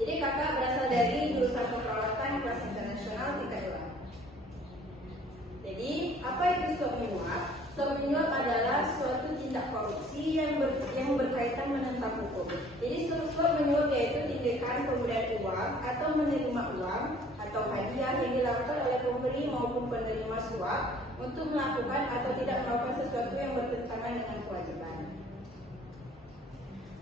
Jadi kakak berasal dari jurusan keperawatan kelas internasional tingkat 2. Jadi apa itu suap menyuap? Suap menyuap adalah suatu tindak korupsi yang berkaitan menentang hukum. Jadi suap menyuap yaitu tindakan pemberian uang atau menerima uang atau hadiah yang dilakukan oleh pemberi maupun penerima suap untuk melakukan atau tidak melakukan sesuatu yang bertentangan dengan kewajiban.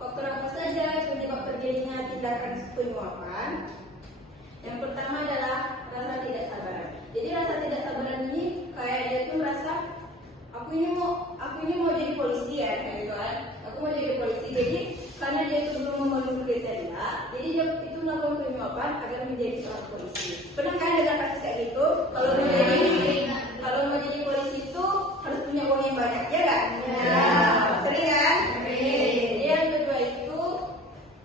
Faktor apa saja penyebab terjadinya tindakan penyuapan? Yang pertama adalah rasa tidak sabaran. Jadi rasa tidak sabaran ini kayak dia tuh merasa aku ini mau jadi polisi ya, kayak gitu kan. Aku mau jadi polisi. Jadi karena dia itu belum memenuhi kriteria, jadi dia itu melakukan penyuapan agar menjadi seorang polisi. Pernah kan ada kasus kayak gitu? Kalau mau jadi polisi itu harus punya uang yang banyak, ya kan? Ya. Sering kan? Jadi yang kedua itu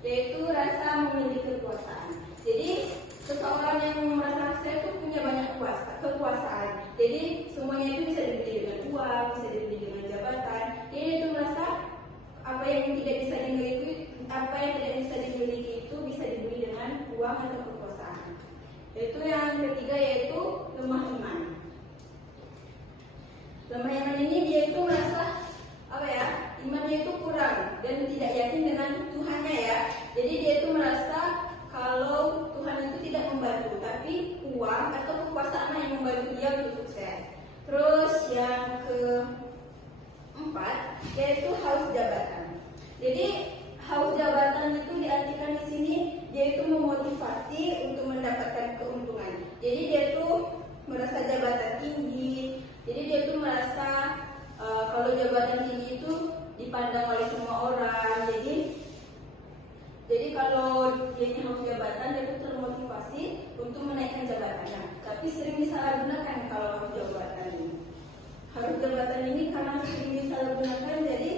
yaitu rasa memiliki kekuasaan. Jadi seseorang yang merasa saya tuh punya banyak kekuasaan. Jadi semuanya itu bisa dibeli dengan uang, bisa dibeli dengan jabatan. Jadi itu merasa apa yang tidak bisa dimiliki itu bisa dibeli dengan uang atau kekuasaan. Itu yang ketiga yaitu lemah iman. Lemah iman ini dia itu merasa imannya itu kurang dan tidak yakin dengan Tuhannya ya. Jadi dia itu merasa kalau Tuhan itu tidak membantu, tapi uang atau kekuasaan yang membantu dia untuk sukses. Terus yang keempat yaitu haus jabatan. Jadi haus jabatan itu diartikan di sini dia itu memotivasi untuk mendapatkan keuntungan. Jadi dia itu merasa jabatan tinggi. Jadi dia itu merasa kalau jabatan tinggi itu dipandang oleh semua orang. Jadi kalau dia haus jabatan, dia itu termotivasi untuk menaikkan jabatannya. Tapi sering disalahgunakan kalau haus jabatan ini. Haus jabatan ini karena sering disalahgunakan, jadi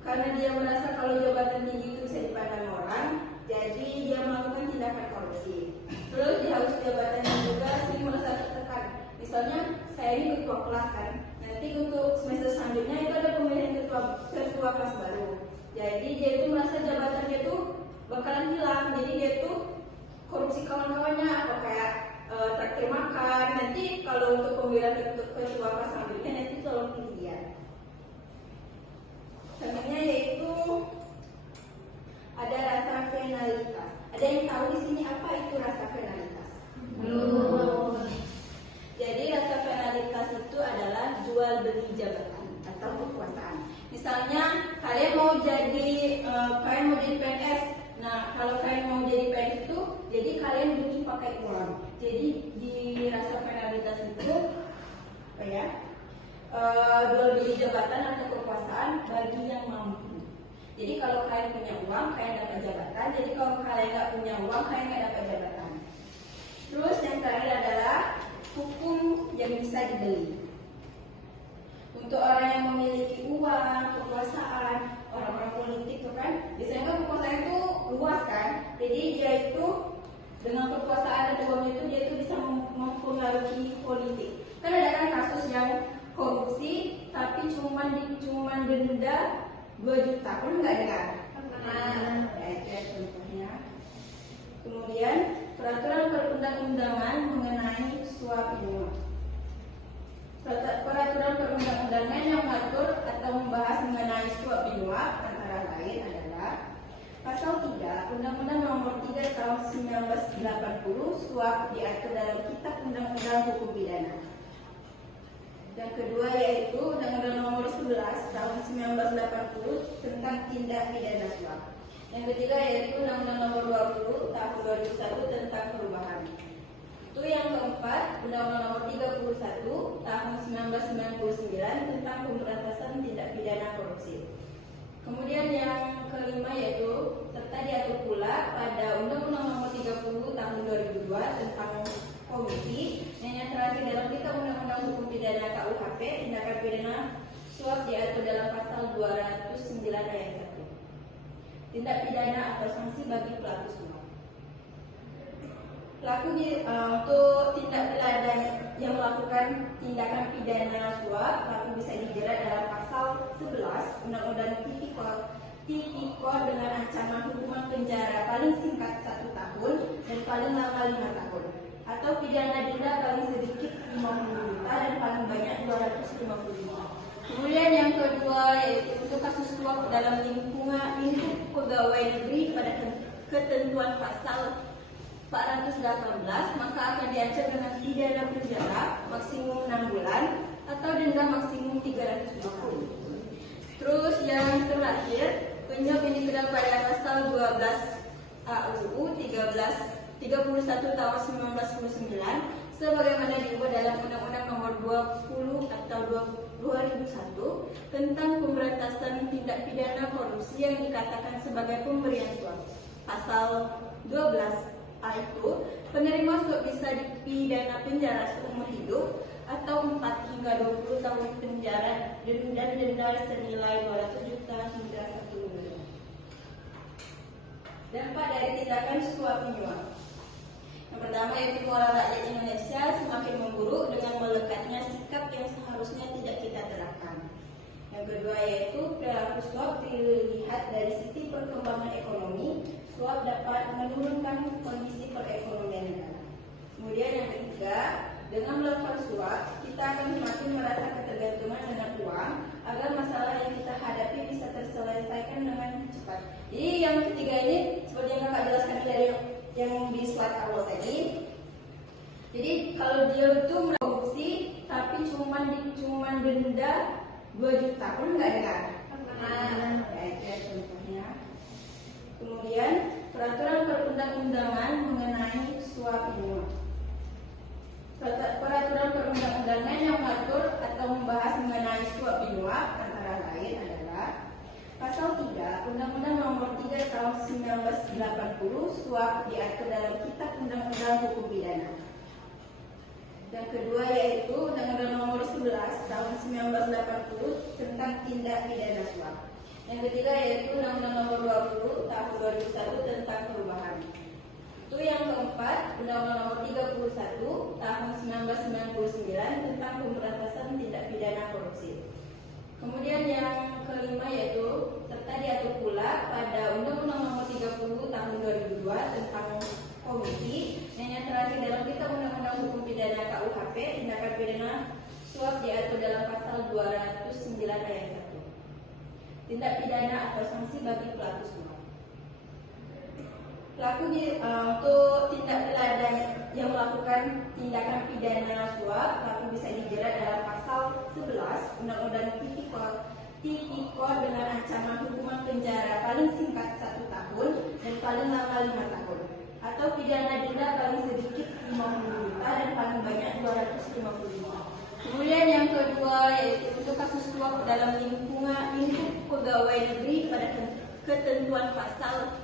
karena dia merasa kalau jabatan tinggi itu bisa dipandang orang, jadi dia melakukan tindakan korupsi. Terus di haus jabatan juga sering merasa tertekan. Misalnya saya ini ketua kelas kan, nanti untuk semester selanjutnya itu ada pemilihan ketua kelas baru. Jadi dia itu merasa jabatannya itu bakalan hilang, jadi dia tuh korupsi kawan-kawannya apa kayak traktir makan. Nanti kalau untuk pemilihan ketua kelas selanjutnya nanti tolong pilih dia. Selanjutnya yaitu ada rasa venalitas. Ada yang tahu di sini apa itu rasa venalitas? Belum. Jadi rasa venalitas itu adalah jual beli jabatan atau kekuasaan. Misalnya kalian mau jadi PNS. Nah, kalau kalian mau jadi PNS itu, jadi kalian butuh pakai uang. Jadi di rasa venalitas itu jual beli jabatan atau kekuasaan bagi yang mampu. Jadi kalau kalian punya uang, kalian dapat jabatan. Jadi kalau kalian nggak punya uang, kalian nggak dapat jabatan. Terus yang terakhir adalah hukum yang bisa dibeli. Untuk orang yang memiliki uang, kekuasaan, orang-orang politik itu kan, biasanya kan kekuasaan itu luas kan. Jadi dia itu dengan kekuasaan dan uangnya itu dia itu bisa mempengaruhi politik. Kan ada kan kasus yang korupsi tapi cuman denda 2 juta pun nggak dengar. Itu contohnya. Kemudian peraturan perundang-undangan mengenai suap menyuap. Peraturan perundang-undangan yang mengatur atau membahas mengenai suap menyuap antara lain adalah Pasal 3 Undang-Undang Nomor 3 Tahun 1980 suap diatur dalam Kitab Undang-Undang Hukum Pidana. Yang kedua yaitu Undang-Undang Nomor 11 Tahun 1980 tentang tindak pidana suap. Yang ketiga yaitu Undang-Undang Nomor 20 Tahun 2001 tentang perubahan. Itu yang keempat Undang-Undang Nomor 31 Tahun 1999 tentang pemberantasan tindak pidana korupsi. Kemudian yang kelima yaitu serta diatur pula pada Undang-Undang Nomor 30 Tahun 2002 tentang komisi. Dan yang terakhir dalam Kitab Undang-Undang Hukum Pidana KUHP tindakan pidana suap diatur dalam pasal 209 ayat 1. Tindak pidana atau sanksi bagi pelaku suap. Pelaku untuk tindak pidana yang melakukan tindakan pidana suap, pelaku bisa dijerat dalam pasal 11 Undang-Undang Tipikor dengan ancaman hukuman penjara paling singkat 1 tahun 5 tahun atau pidana denda paling sedikit 50 juta dan paling banyak 250 juta. Kemudian yang kedua yaitu untuk kasus suap dalam lingkup pegawai negeri pada ketentuan pasal 418 maka akan diancam dengan pidana penjara maksimum 6 bulan atau denda maksimum 300 juta. Terus yang terakhir, penyuap yang dikenal pada pasal 12 AUU 31 tahun 1999 sebagaimana diubah dalam Undang-Undang Nomor 20 atau 2001 tentang pemberantasan tindak pidana korupsi yang dikatakan sebagai pemberian suap. Pasal 12 A itu, penerima suap bisa dipidana penjara seumur hidup atau 4 hingga 20 tahun penjara dan denda senilai 200 juta hingga 1 miliar. Dampak dari tindakan suap menyuap. Yang pertama yaitu moral rakyat Indonesia semakin memburuk dengan melekatnya sikap yang seharusnya tidak kita terapkan. Yang kedua yaitu perilaku suap dilihat dari sisi perkembangan ekonomi, suap dapat menurunkan kondisi perekonomian negara. Kemudian yang ketiga, dengan melakukan suap, kita akan semakin merasa ketergantungan dengan uang agar masalah yang kita hadapi bisa terselesaikan dengan cepat. Jadi yang ketiga ini seperti yang kakak jelaskan dari yang di slide awal tadi. Jadi kalau dia itu korupsi tapi cuman denda 2 juta pun nggak dengar. Ya itu ya contohnya. Kemudian peraturan perundang-undangan mengenai suap menyuap. Peraturan perundang-undangan yang mengatur atau membahas mengenai suap menyuap antara lain adalah Pasal 3 Undang-Undang Nomor 3 Tahun 1980 suap diatur dalam Kitab Undang-Undang Hukum Pidana. Yang kedua yaitu Undang-Undang Nomor 11 Tahun 1980 tentang tindak pidana suap. Yang ketiga yaitu Undang-Undang Nomor 20 Tahun 2001 tentang perubahan. Itu yang keempat, Undang-Undang Nomor 31 Tahun 1999 tentang pemberantasan tindak pidana korupsi. Kemudian yang kelima yaitu serta diatur pula pada Undang-Undang Nomor 30 Tahun 2002 tentang komisi. Dan yang terakhir dalam Kitab Undang-Undang Hukum Pidana KUHP, tindakan pidana suap diatur dalam Pasal 209 ayat 1. Tindak pidana atau sanksi bagi pelaku suap. Pelaku untuk tindak pidana yang melakukan tindakan pidana suap, pelaku bisa dijerat dalam Pasal 11 Undang-Undang Tipikor dengan ancaman hukuman penjara paling singkat 1 tahun dan paling lama 5 tahun atau pidana denda paling sedikit 50 juta dan paling banyak 250 juta. Kemudian yang kedua yaitu untuk kasus suap dalam lingkup pegawai negeri pada ketentuan pasal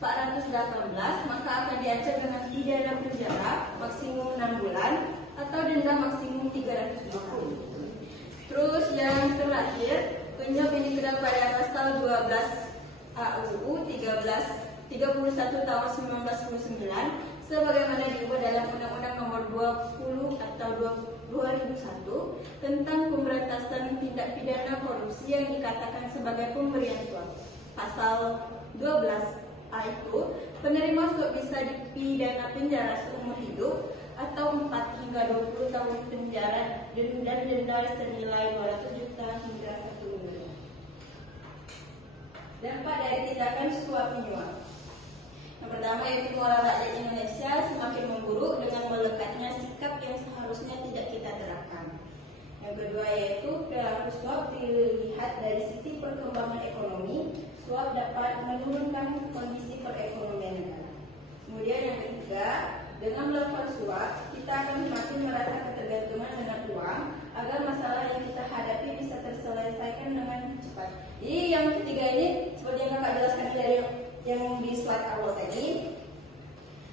418 maka akan diancam dengan pidana penjara maksimum 6 bulan atau denda maksimum 300 juta. Terus yang terakhir, penyuap yang dikenal pada pasal 12 AUU 31 tahun 1999 sebagaimana diubah dalam Undang-Undang Nomor 20 atau 2001 tentang pemberantasan tindak pidana korupsi yang dikatakan sebagai pemberian suap. Pasal 12 A itu, penerima suap bisa dipidana penjara seumur hidup atau 4 hingga 20 tahun penjara dan denda senilai 200 juta hingga 1 miliar. Dampak dari tindakan suap menyuap. Yang pertama yaitu moral rakyat Indonesia semakin memburuk dengan melekatnya sikap yang seharusnya tidak kita terapkan. Yang kedua yaitu perilaku suap dilihat dari sisi perkembangan ekonomi, suap dapat menurunkan kondisi perekonomian negara. Kemudian yang ketiga, dengan melakukan suap, kita akan semakin merasa ketergantungan dengan uang agar masalah yang kita hadapi bisa terselesaikan dengan cepat. Jadi yang ketiga ini seperti yang kakak jelaskan dari yang di slide awal tadi.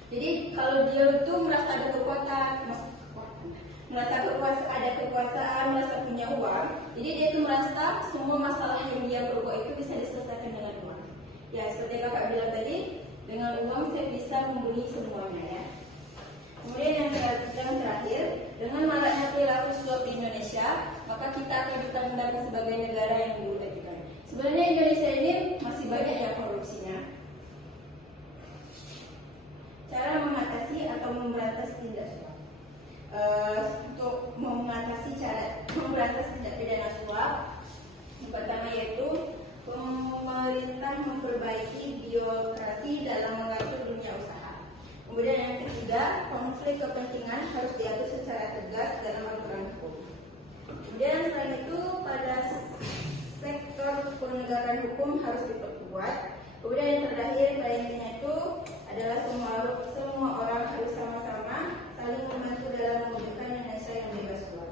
Jadi kalau dia itu merasa ada kekuatan, ada kekuasaan, merasa punya uang, jadi dia itu merasa semua masalah yang dia perbuat itu bisa diselesaikan dengan uang. Ya seperti yang kakak bilang tadi, dengan uang saya bisa membeli semuanya ya. Kemudian yang terakhir, dengan maraknya perilaku suap di Indonesia, maka kita akan ditandai sebagai negara yang buruk etika. Sebenarnya Indonesia ini masih banyak ya korupsinya. Cara mengatasi atau konflik kepentingan harus diatur secara tegas dalam aturan hukum. Kemudian selain itu pada sektor penegakan hukum harus diperkuat. Kemudian yang terakhir pada intinya itu adalah semua orang harus sama-sama saling membantu dalam mewujudkan Indonesia yang bebas suap.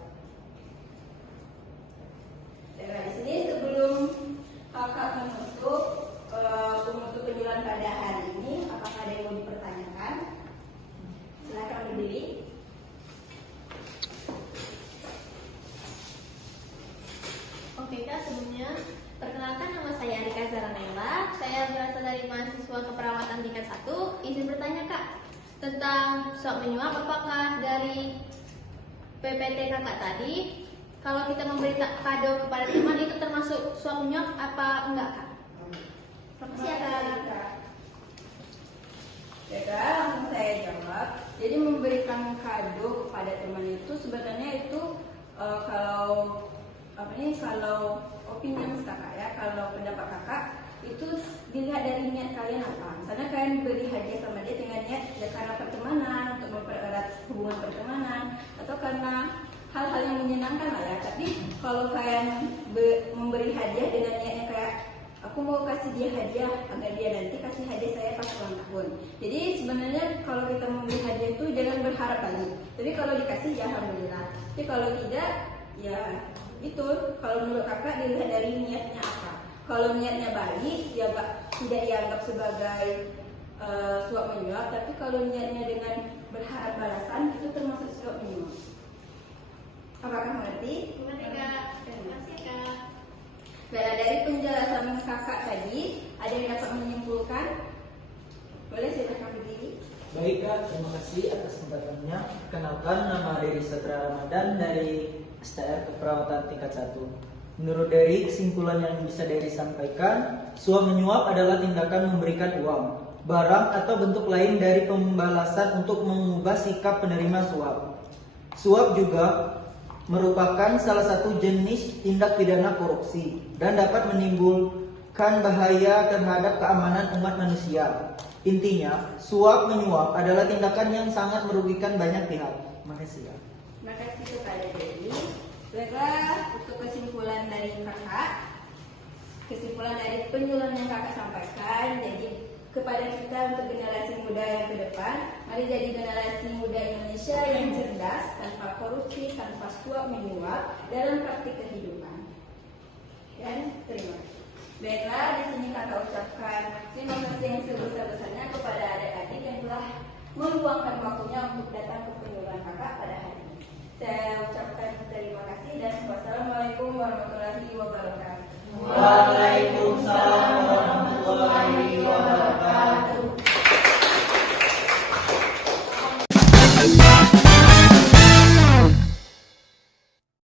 Dan di sini sebelum kakak menutup penjualan pada hari ini, apakah ada yang mau dipertanyakan? Silakan berdiri. Oke Kak, sebelumnya perkenalkan nama saya Arika Zaranela. Saya berasal dari mahasiswa keperawatan tingkat 1. Izin bertanya Kak, tentang suap menyuap, apakah dari PPT Kakak tadi, kalau kita memberi kado kepada teman itu termasuk suap menyuap apa enggak Kak? Terima kasih ya Kak. Ya Kak, langsung saya jawab. Jadi memberikan kado kepada teman itu sebenarnya itu kalau opini kakak ya, kalau pendapat kakak itu dilihat dari niat kalian apa. Misalnya kalian beri hadiah sama dia dengan niat ya karena pertemanan, untuk mempererat hubungan pertemanan, atau karena hal-hal yang menyenangkan lah ya. Tapi kalau kalian memberi hadiah dengan niatnya kayak aku mau kasih dia hadiah agar dia nanti kasih hadiah saya pas ulang tahun. Jadi sebenarnya kalau kita memberi hadiah itu jangan berharap lagi. Tapi kalau dikasih ya alhamdulillah. Tapi kalau tidak ya itu, kalau menurut kakak dilihat dari niatnya apa. Kalau niatnya baik ya tidak dianggap sebagai suap menyuap. Tapi kalau niatnya dengan berharap balasan itu termasuk suap menyuap. Apakah mengerti? Mengerti Kak. Terima kasih Kak. Baiklah, dari penjelasan kakak tadi ada yang dapat menyimpulkan? Boleh silakan berdiri. Baik Kak, terima kasih atas kesempatannya. Kenalkan, nama Dery Satra Ramadan dari STR Keperawatan tingkat 1. Menurut Dery, kesimpulan yang bisa Dery sampaikan, suap menyuap adalah tindakan memberikan uang, barang atau bentuk lain dari pembalasan untuk mengubah sikap penerima suap. Suap juga merupakan salah satu jenis tindak pidana korupsi dan dapat menimbulkan bahaya terhadap keamanan umat manusia. Intinya, suap menyuap adalah tindakan yang sangat merugikan banyak pihak. Terima kasih ya. Terima kasih kepada Dery. Baiklah, untuk kesimpulan dari kakak, kesimpulan dari penjelasan yang kakak sampaikan, jadi kepada kita untuk generasi muda yang ke depan, mari jadi generasi muda Indonesia yang cerdas, tanpa korupsi, tanpa suap menyuap dalam praktik kehidupan. Dan terima kasih. Baiklah, di sini kakak ucapkan terima kasih yang sebesar-besarnya kepada adik-adik yang telah meluangkan waktunya untuk datang ke penyuluhan kakak pada hari ini. Saya ucapkan terima kasih dan wassalamualaikum warahmatullahi wabarakatuh. Waalaikumsalam warahmatullahi wabarakatuh.